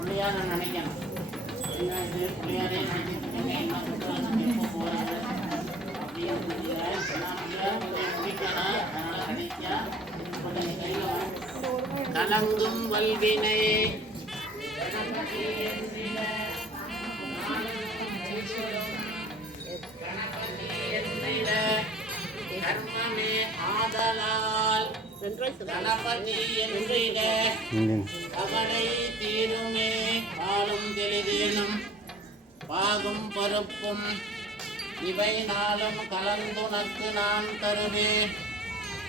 பிள்ளையார நினைக்கணும். என்ன இது? பிள்ளையாரே நினைச்சிருக்கீங்க என்ன சொல்றாங்க? எப்போ அப்படின்னு தெரியல கலங்கும் வல்வினை. கணபதி கர்மமே ஆதலால் கணபதி என்றிட கவலை தீருமே பாலும் தெளிதேனும் பாகும் பருப்பும் இவை நாளும் கலந்துனக்கு நான் தருவேன்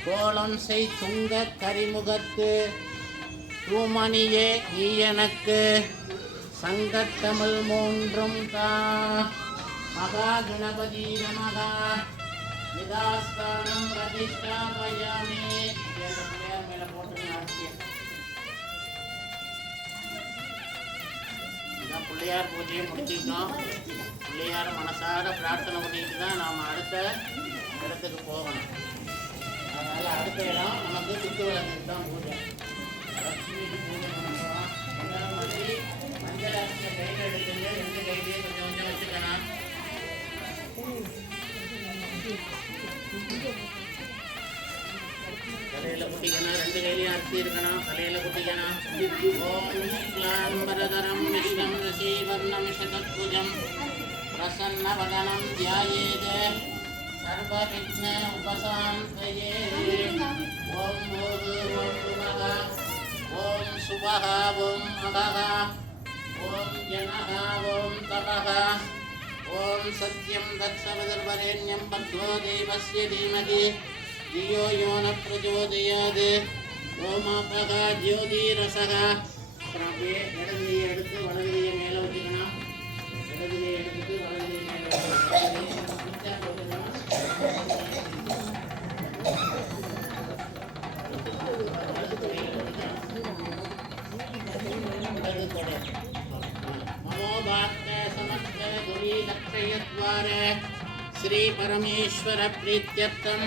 கோலம் செய் துங்க கரிமுகத்து தூமணியே நீ எனக்கு. சங்கத்தமிழ் மூன்றும் தா. மகா கணபதி நமகா. நிதாஸ்தானம் பிரதிஷ்டாபயாமி பிள்ளையார் மேல போட்டுருங்க ஆட்சியை இதான் பிள்ளையார் பூஜையை முடிச்சுக்கிட்டோம் பிள்ளையார் மனசார பிரார்த்தனை பண்ணிட்டு தான் நாம் அடுத்த இடத்துக்கு போகணும் அதனால் அடுத்த இடம் நமக்கு குத்து விளக்குக்கு தான் பூஜை லட்சுமிக்கு பூஜை பண்ணுறோம் அதே மஞ்சள் அரிசியை கையில் எடுத்துட்டு ரெண்டு கையிலேயே கொஞ்சம் கொஞ்சம் வச்சுக்கணும் தலையில குட்டிக்கணும் ரெண்டு கையிலையும் அரிசி இருக்கணும். தலையில குட்டிக்கணும் ஓம் சுக்லாம்பரதரம் விஷ்ணம் ரிஷீவர்ணம் சதத்புஜம் பிரசன்ன வதனம் தியாயேத. சர்வவிக்ன உபசாந்தயே. ஓம் ஓது ஓம் சுபக ஓம் சுபகா ஓம் மகா ஓம் ஜனகா ஓம் தபகா. ஓம் சத்யம் தத்சவதர்வரேண்யம் பத்வோ தேவஸ்ய தீமகி. धियो यो न प्रचोदयात् ஓமாபக ஜோதிரசக அப்புறம் அப்படியே இடதுகையை எடுத்து வலதுகையை மேலே வச்சுக்கணும் இடதுகையை எடுத்துட்டு வலதுகையை மேலே வச்சுக்கணும் இடது தொடை மனோபாத்த சமஸ்த குரி லக்ஷயத்வார ஸ்ரீ பரமேஸ்வர பிரீத்தியர்த்தம்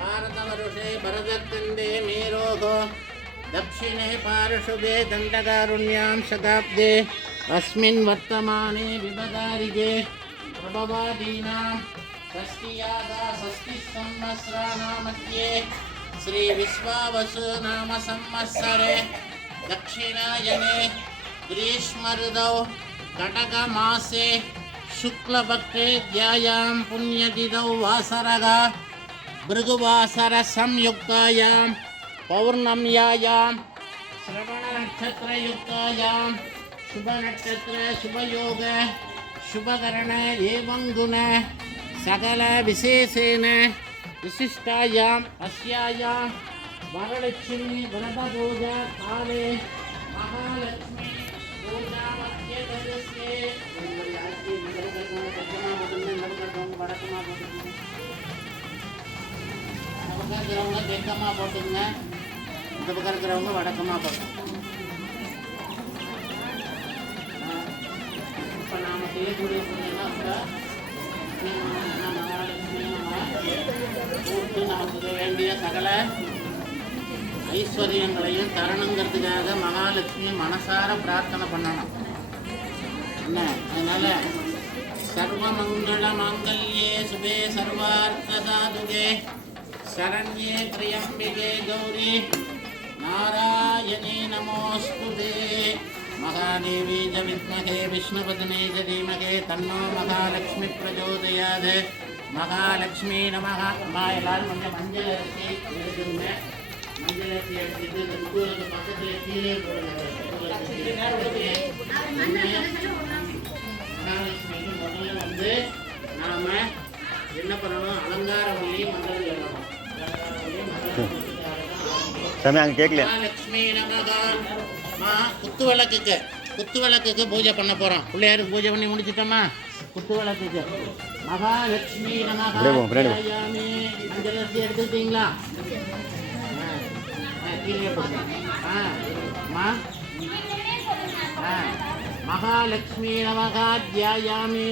ಭಾರತವರುಷೇ ಭರದತ್ತಂದೆ ದಕ್ಷಿಣೆ ಪಾರಶುಭೆ ದಂಡಕಾರುಣ್ಯಾಂ ಶತಾಬ್ದೆ ಅಸ್ಮಿನ್ ವರ್ತಮಾನೆ ವಿಭಗಾರಿಗೆ ಪ್ರಭವಾದೀನಾಂ. ಷಷ್ಟಿಯಾದ ಷಷ್ಟಿ ಸಂವತ್ಸರಾನಾಮಧ್ಯೆ ಶ್ರೀ ವಿಶ್ವಾವಸು ನಾಮ ಸಂವತ್ಸರೆ. ದಕ್ಷಿಣಾಯನೆ ಗ್ರೀಷ್ಮಋತೌ ಕಟಕಮಾಸೆ ಶುಕ್ಲಪಕ್ಷೆ ಧ್ಯಾಯಾಂ ಪುಣ್ಯದಿದೌ ವಾಸರಗ. भृगुवासरसंयुक्तायां पौर्णम्यायां श्रवणनक्षत्रयुक्तायां शुभनक्षत्र शुभयोग शुभकरण एवं गुण सकलविशेषेण विशिष्टायाम् अस्यायां वरलक्ष्मी व्रतपूजा काले பக்கம் இருக்கிறவங்க தெற்கமாக போட்டுங்க இந்த பக்கம் இருக்கிறவங்க வடக்கமாக போட்டுங்க இப்போ நாம் செய்யக்கூடிய பூஜைலாம் இப்போ கூப்பிட்டு நமக்கு வேண்டிய சகல ஐஸ்வர்யங்களையும் தரணுங்கிறதுக்காக மகாலட்சுமி மனசார பிரார்த்தனை பண்ணணும். என்ன? அதனால சர்வமங்கள மங்கல்யே சுபே சர்வார்த்த சாதுகே. शरण्ये त्र्यम्बिके गौरी नारायणे नमोऽस्तुते महादेवी च विद्महे विष्णुपत्नी च धीमहे तन्नो महालक्ष्मी प्रचोदयात् மகாலட்சுமி நமக அம்மா எல்லாரும் கொஞ்சம் மஞ்சள் அரிசி எடுத்துருங்க மஞ்சள் அரிசி எடுத்துட்டு இந்த முதுகுக்கு பக்கத்தில் கீழே போடுங்க மகாலட்சுமிக்கு முதல்ல வந்து நாம என்ன பண்ணணும் அலங்கார வழியை மந்திரம் சாமி அங்கே கேட்கல மகாலட்சுமி நமகா மா குத்து விளக்குக்கு குத்து விளக்குக்கு பூஜை பண்ண போகிறோம் பிள்ளையாருக்கு பூஜை பண்ணி முடிச்சிட்டோமா? குத்து விளக்குக்கு மகாலட்சுமி மஞ்சள் அரிசி எடுத்துக்கிட்டீங்களா? மகாலட்சுமி நமகா தியாயாமி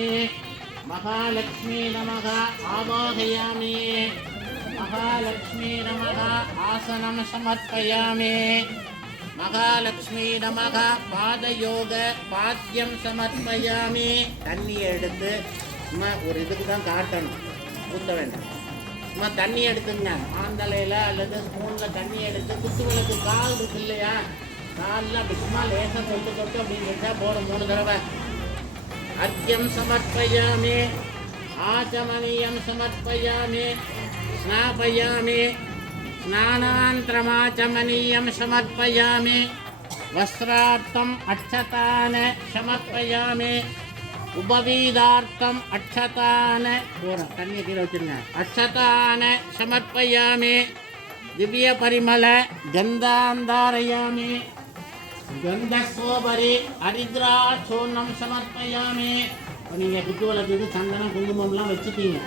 மகாலட்சுமி நமக ஆவாகயாமி. மகாலட்சுமி நமக ஆசனம் சமர்ப்பயாமி. மகாலட்சுமி நமக பாதயோக பாத்தியம் சமர்ப்பயாமி. தண்ணியை எடுத்து சும்மா ஒரு இதுக்கு தான் காட்டணும். ஊற்ற வேண்டாம். சும்மா தண்ணி எடுத்துங்க ஆந்தலையில் அல்லது ஸ்பூனில் தண்ணி எடுத்து குத்துவனுக்கு கால் இருக்கு இல்லையா? காலில் அப்படி சும்மா லேசாக தொட்டு தொட்டு அப்படின்னு கேட்டால் போதும் மூணு தடவை. அர்க்கியம் சமர்ப்பயாமே. ஆச்சமணியம் சமர்ப்பயாமே. ஸ்நாபயாமி ஸ்நானாந்திரமாச்சமனியம் சமர்ப்பயாமி வஸ்திரார்த்தம் அக்ஷதான சமர்ப்பயாமி உபவீதார்த்தம் அக்ஷதான போகிறோம் தண்ணியை கீழே வச்சுருங்க அக்ஷதான சமர்ப்பயாமி திவ்ய பரிமள கந்தாந்தாரயாமி கந்தசோபரி ஹரித்ரா சூர்ணம் சமர்ப்பயாமி இப்போ நீங்கள் குத்துவளத்துக்கு சந்தனம் குங்குமம்லாம் வச்சுட்டீங்க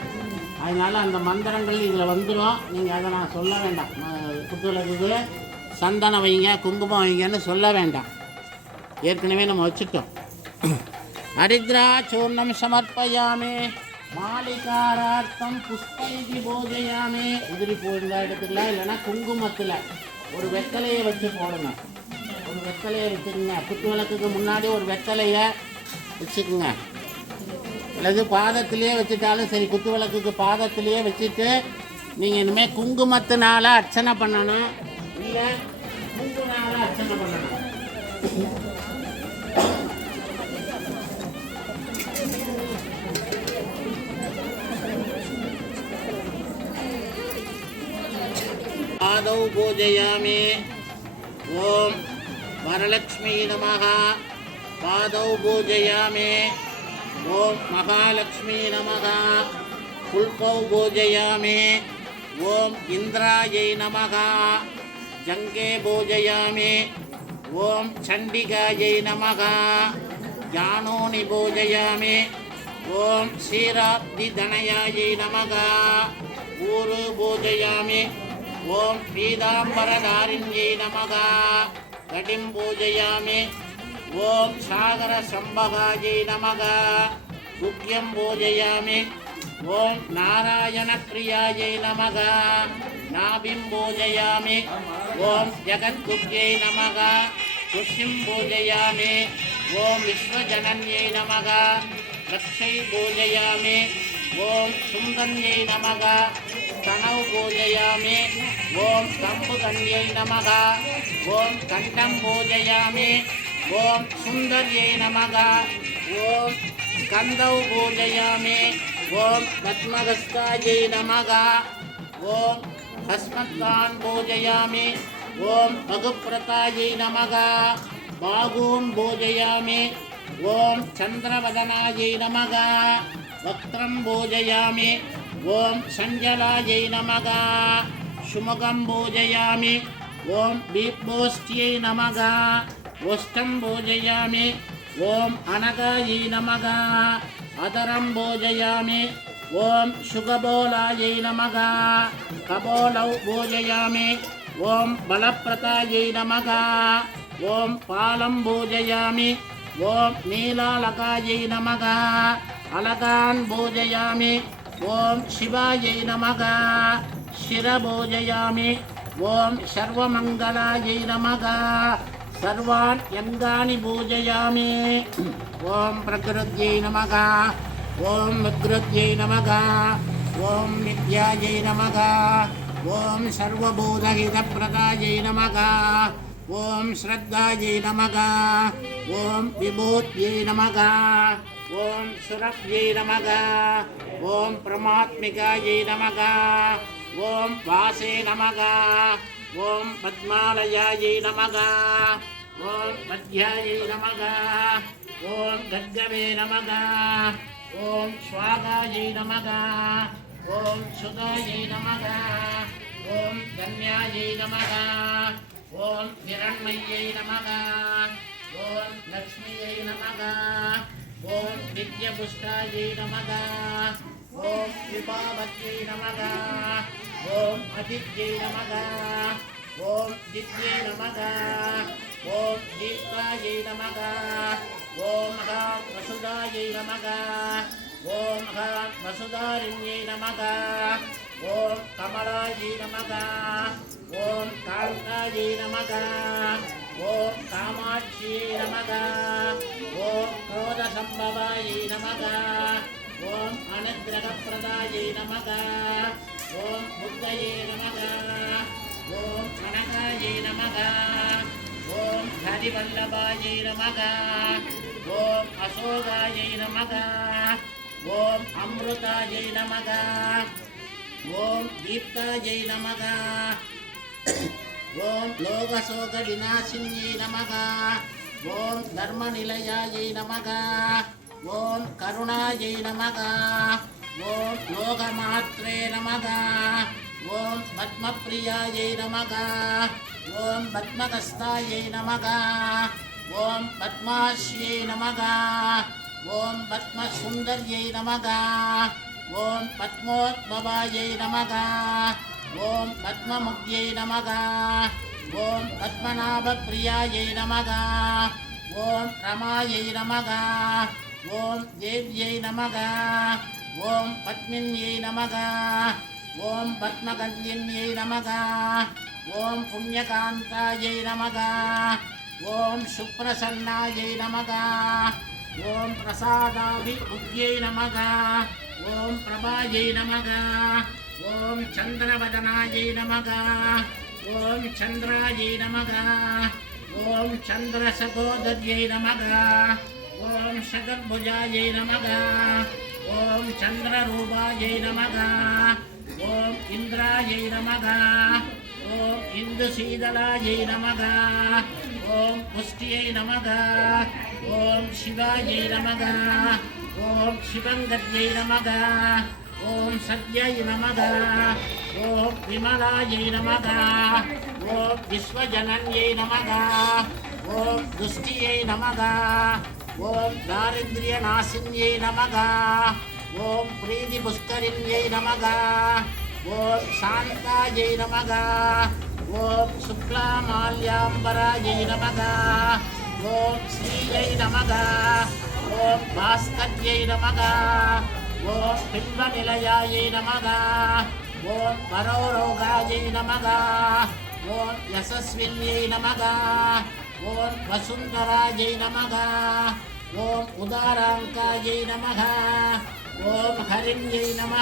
அதனால் அந்த மந்திரங்கள் இதில் வந்துடும் நீங்கள் அதை நான் சொல்ல வேண்டாம். ம- குத்து சந்தனம் வைங்க குங்குமம் வைங்கன்னு சொல்ல வேண்டாம். ஏற்கனவே நம்ம வச்சுட்டோம். ஹரித்ரா சூர்ணம் சமர்ப்பயாமி. மாலிகாரார்த்தம் புஷ்பைதி போதையாமே உதிரி பூ இருந்தால் எடுத்துக்கலாம் இல்லைன்னா குங்குமத்தில் ஒரு வெத்தலையை வச்சு போடுங்க ஒரு வெத்தலையை வச்சுக்கோங்க. குத்து விளக்குக்கு முன்னாடி ஒரு வெத்தலையை வச்சுக்கோங்க. அல்லது பாதத்திலேயே வச்சுட்டாலும் சரி குத்து விளக்குக்கு பாதத்திலேயே வச்சுட்டு நீங்கள் இனிமேல் குங்குமத்தினால அர்ச்சனை பண்ணணும். இல்லை குங்குமனால அர்ச்சனை பண்ணணும். ஆதௌ பூஜையாமி. ஓம் வரலட்சுமி நமக பாதௌ பூஜையாமே. ஓம் மகாலட்சுமி நமகா. புல்பௌ பூஜையாமே. ஓம் இந்திராயை நமகா. ஜங்கே பூஜையாமே. ஓம் சண்டிகாயை நமகா. ஜானோனி பூஜையாமே. ஓம் ஸ்ரீராப்திதனயாயை நமகா. ஊரு பூஜையாமி. ஓம் பீதாம்பரதாரிண்யை நமகா. கடிம் பூஜையாமி. घटिं पूजयामि ॐ सागरसम्भगायै नमः गुह्यं पूजयामि ॐ नारायणप्रियायै नमः नाभिं पूजयामि ॐ जगद्गुह्यै नमः कुशिं पूजयामि ॐ विश्वजनन्यै नमः रक्षै पूजयामि ॐ सुन्दन्यै नमः स्तनौ पूजयामि ॐ कम्बुकन्यै नमः ॐ कण्ठं पूजयामि ஓம் சுந்தர்யை நமக. ஓம் ஸ்கந்தௌ பூஜயாமே. ஓம் பத்மகஸ்தாயை நமக. ஓம் ஹஸ்மத்தான் பூஜயாமே. ஓம் பகுப்பிரதாயை நமக. பாகூன் பூஜயாமே. ஓம் சந்திரவதனாயை நமக. வக்ரம் பூஜயாமி. ஓம் சஞ்சலாயை நமக. சுமுகம் பூஜயாமி. ஓம் பீபோஷ்டியை நமக. ఓష్టం భోజయామి ఓం అనగాయీ నమగ అదరం భోజయామి ఓం శుగబోలాయై నమగ కబోలౌ భోజయామి ఓం బలప్రతాయై నమగ ఓం పాలం భోజయామి ఓం నీలాలకాయై నమగ అలగాన్ భోజయామి ఓం శివాయై నమగ శిర భోజయామి ఓం సర్వమంగళాయై నమగ సర్వాన్ యంగాని పూజయామి. ఓం ప్రకృత్యై నమః. ఓం వికృత్యై నమః. ఓం విద్యాయై నమః. ఓం సర్వభూతహితప్రదాయై నమః. ఓం శ్రద్ధాయై నమః. ఓం విభూత్యై నమః. ఓం సురభ్యై నమః. ఓం ప్రమాత్మికాయై నమః. ఓం వాసే నమః. ఓం పద్మాలయాయై నమగ ఓం పద్యాయై నమగ ఓం గద్గవే నమగ ఓం స్వాగాయై నమగ ఓం సుగాయై నమగ ఓం ధన్యాయై నమగ ఓం హిరణ్మయ్యై నమగ ఓం లక్ష్మీయై నమగ ఓం విద్యపుష్టాయై నమగ ఓం విభావత్యై నమగ ఓం అతిథ్యై నమః. ఓం దిత్యై నమః. ఓం దీప్తాయై నమః. ఓం మహా వసుదాయై నమః. ఓం మహా వసుదారిణ్యై నమః. ఓం కమలాయై నమః. ఓం కాంతాయై నమః. ఓం కామాక్షి నమః. ఓం క్రోధ సంభవాయ నమః. ఓం అనుగ్రహప్రదాయ నమః. ఓం బుద్ధయే నమః. ఓం కనకాయ నమః. ఓం హరివల్లభాయ నమః. ఓం అశోకాయ నమః. ఓం అమృతాయ నమః. ఓం దీప్తాయ నమః. ఓం లోకశోక వినాశిన్యై నమః. ఓం ధర్మనిలయాయై నమః. ఓం కరుణాయై నమః. ఓం లోకమాత్రే నమః. ఓం పద్మప్రియాయై నమః. ఓం పద్మకస్తాయై నమః. ఓం పద్మాశ్యై నమః. ఓం పద్మసుందర్యై నమః. ఓం పద్మోద్భవాయై నమః. ఓం పద్మముగ్యై నమః. ఓం పద్మనాభప్రియాయై నమః. ఓం రమాయై నమః. ఓం దేవ్యై నమగ ఓం పద్మిన్యై నమగ ఓం పద్మగంధిన్యై నమగ ఓం పుణ్యకాంతాయై నమగ ఓం సుప్రసన్నాయై నమగ ఓం ప్రసాదాభిభుగ్యై నమగ ఓం ప్రభాయై నమగ ఓం చంద్రవదనాయై నమగ ఓం చంద్రాయై నమగ ఓం చంద్రసగోదర్యై నమగ ఓం శగర్భుజాయై నమః ఓం చంద్రరూపాయై నమః ఓం ఇంద్రాయై నమః ఓం ఇందుశీదలాయై నమః ఓం పుష్టియై నమః ఓం శివాయై నమః ఓం శివంగత్యై నమః ఓం సత్యై నమః ఓం విమలాయై నమః ఓం విశ్వజనన్యై నమః ఓం దుష్టియై నమః ఓం దారిద్ర్య నాశిన్యై నమగా ఓం ప్రీతి పుష్కరిణ్యై నమగా ఓం శాంతాయై నమగా ఓం శుక్లామాల్యాంబరాయై నమగా ఓం శ్రీయై నమగా ఓం భాస్కర్యై నమగా ఓం బిల్వనిలయాయై నమగా ఓం మనోరోగాయై నమగా ఓం యశస్విన్యై నమగా ఓం వసుంధరాజై నమ. ఓం ఉదారాంకాయై నమ. ఓం హరిణ్యై నమ.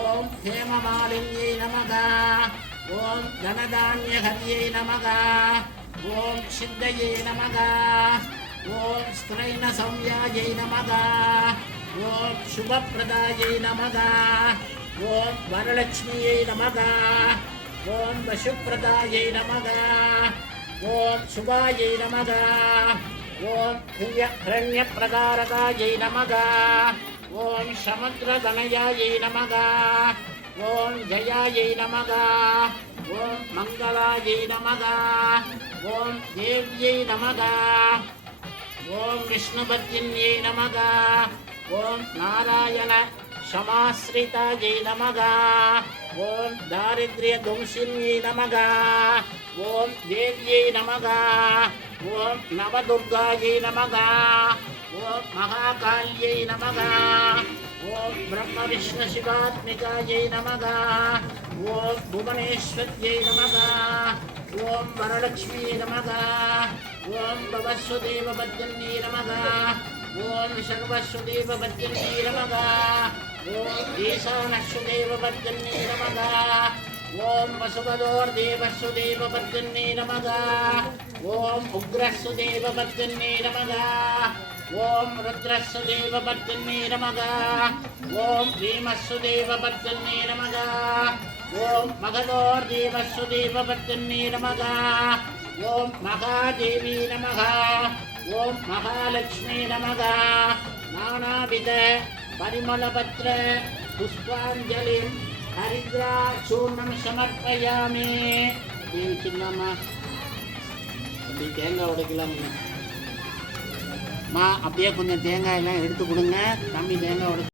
ఓం హేమమాలిన్యై నమ. ఓం ధనధాన్యహర్యై నమ. ఓం సిద్ధయై నమ. ఓం స్త్రైణ సంయాజై నమ. ఓం శుభప్రదాయై నమ. ఓం వరలక్ష్మియై నమ. ఓం వశుప్రదాయై నమః. ॐ शुभायै नमः। ॐ हरण्यप्रकारकायै नमः। ॐ समुद्रगणयायै नमः। ॐ जयायै नमः। ॐ मंगलाय नमः। ॐ देव्यै नमः। ॐ विष्णुपत्न्यै नमः। ॐ नारायण समाश्रितायै नमः। ॐ दारिद्र्यध्वंसिन्यै नमः। ஓம் தேவியை நமகா. ஓம் நவதுர்காயை நமகா. ஓம் மகாகால்யை நமகா. ஓம் பிரம்ம விஷ்ணு சிவாத்மிகாயை நமகா. ஓம் புவனேஸ்வரியை நமகா. ஓம் வரலட்சுமி நமகா. ஓம் பவஸ்வதேவபத்யன்யை நமகா. ஓம் சர்வஸ்வதேவபத்யன்யை நமகா. ஓம் ஈசானஸ்வதேவபத்யன்யை நமகா. ஓம் வசுபதோர் தேவசு தேவபத்கன்னே நமகா. ஓம் உக்ரஸ்ஸு தேவபத்கன்னே நமகா. ஓம் ருத்ரஸ்ஸு தேவபத்கன்னே நமகா. ஓம் பீமஸ்ஸு தேவபத்கன்னே நமகா. ஓம் மகதோர் தேவசு தேவபத்கன்னே நமகா. ஓம் மகாதேவி நமகா. ஓம் மகாலட்சுமி நமகா. நானாவித பரிமளபத்ர புஷ்பாஞ்சலிம் ஹரித்ராட்சூர்ணம் சமர்ப்பயாமே அப்படின்னு சின்னம்மா அப்படி தேங்காய் உடைக்கலாம். மா அப்படியே கொஞ்சம் தேங்காய் எல்லாம் எடுத்து கொடுங்க. தம்பி தேங்காய் உடை